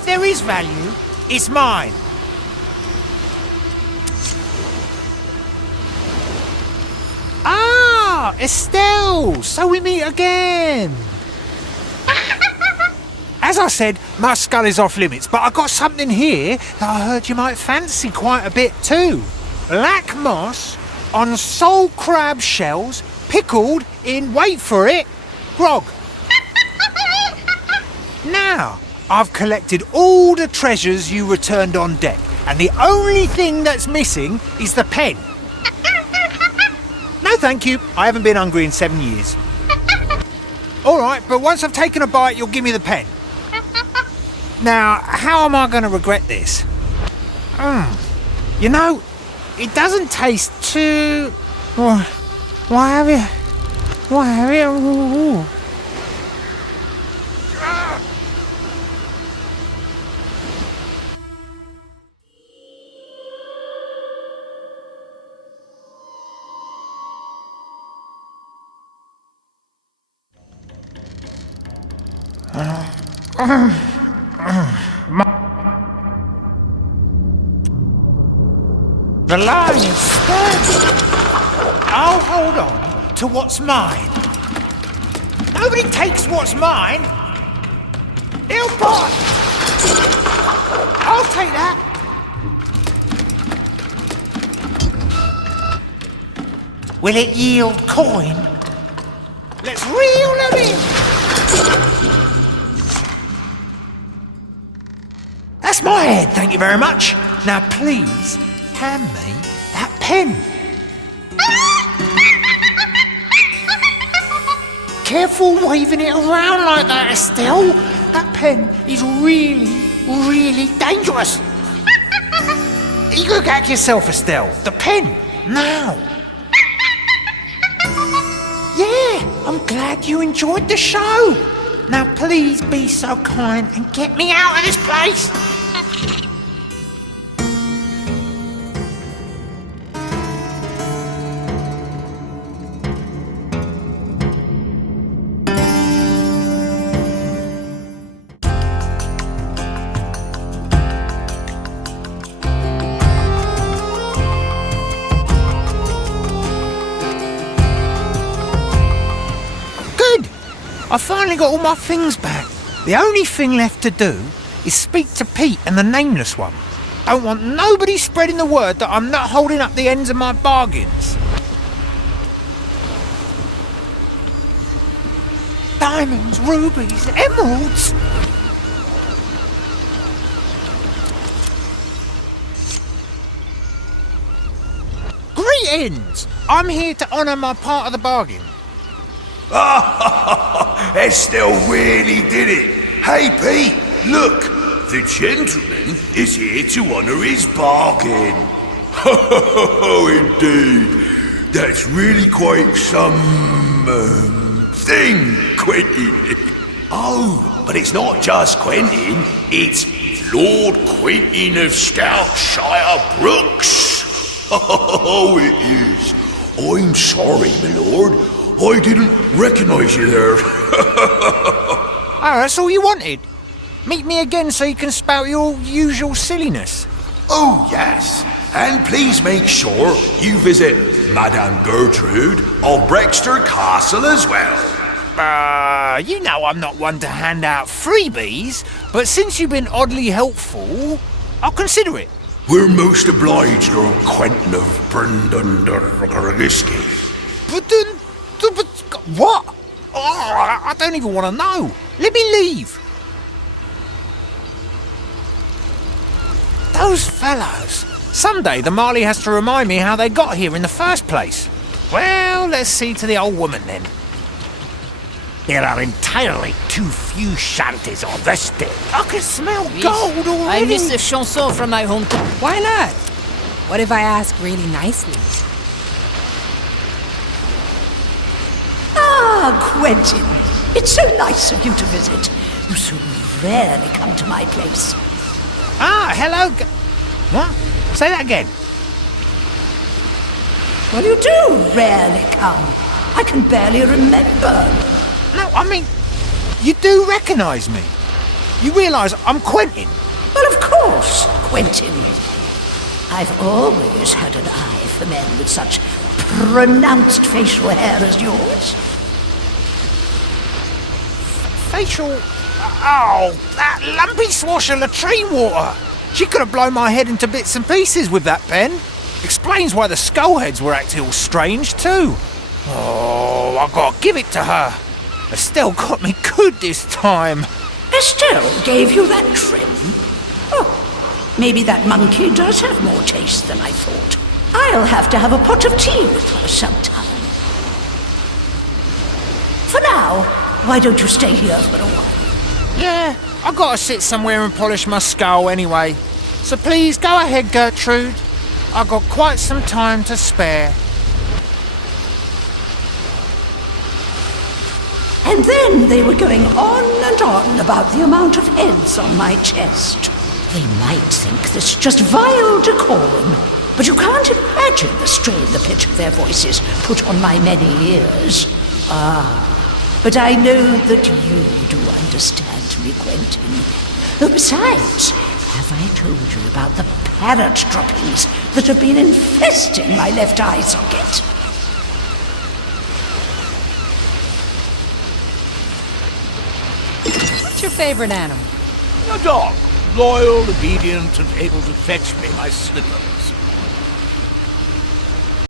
if there is value, it's mine. Ah, Estelle! So we meet again! As I said, my skull is off limits, but I got something here that I heard you might fancy quite a bit too. Black moss on sole crab shells, pickled in, wait for it, grog. Now, I've collected all the treasures you returned on deck, and the only thing that's missing is the pen. No thank you, I haven't been hungry in 7 years. Alright, but once I've taken a bite, you'll give me the pen. Now, how am I going to regret this? You know, it doesn't taste too... Why have you... Ooh. The line is sturdy. I'll hold on to what's mine. Nobody takes what's mine. They'll buy. I'll take that. Will it yield coin? Let's reel them in. That's my head, thank you very much. Now please, hand me that pen. Careful waving it around like that, Estelle. That pen is really, really dangerous. You go get yourself, Estelle. The pen, now. Yeah, I'm glad you enjoyed the show. Now please be so kind and get me out of this place. I finally got all my things back. The only thing left to do is speak to Pete and the Nameless One. Don't want nobody spreading the word that I'm not holding up the ends of my bargains. Diamonds, rubies, emeralds. Greetings! I'm here to honour my part of the bargain. Estelle really did it. Hey, Pete, look. The gentleman is here to honour his bargain. Oh, indeed. That's really quite some... thing, Quentin. Oh, but it's not just Quentin. It's Lord Quentin of Stoutshire Brooks. Oh, it is. I'm sorry, my lord. I didn't recognise you there. Oh, that's all you wanted? Meet me again so you can spout your usual silliness. Oh, yes. And please make sure you visit Madame Gertrude of Brexter Castle as well. You know I'm not one to hand out freebies, but since you've been oddly helpful, I'll consider it. We're most obliged, Lord Quentin of Brundundergorliski. But what? Oh, I don't even want to know. Let me leave. Those fellows. Someday the Marley has to remind me how they got here in the first place. Well, let's see to the old woman then. There are entirely too few shanties on this day. I can smell gold already. I miss a chanson from my hometown. Why not? What if I ask really nicely? Ah, Quentin. It's so nice of you to visit. You so rarely come to my place. Ah, hello. What? Say that again. Well, you do rarely come. I can barely remember. No, I mean, you do recognise me. You realise I'm Quentin? Well, of course, Quentin. I've always had an eye for men with such pronounced facial hair as yours. Facial... Oh, that lumpy swash of latrine water! She could have blown my head into bits and pieces with that pen. Explains why the skullheads were acting all strange too. Oh, I gotta give it to her. Estelle got me good this time. Estelle gave you that trim? Oh, maybe that monkey does have more taste than I thought. I'll have to have a pot of tea with her sometime. For now, why don't you stay here for a while? Yeah, I gotta sit somewhere and polish my skull anyway. So please go ahead, Gertrude. I've got quite some time to spare. And then they were going on and on about the amount of heads on my chest. They might think this just vile decorum, but you can't imagine the strain the pitch of their voices put on my many ears. Ah, but I know that you do understand me, Quentin. Oh, besides, have I told you about the parrot droppings that have been infesting my left eye socket? What's your favorite animal? A dog. Loyal, obedient, and able to fetch me my slippers.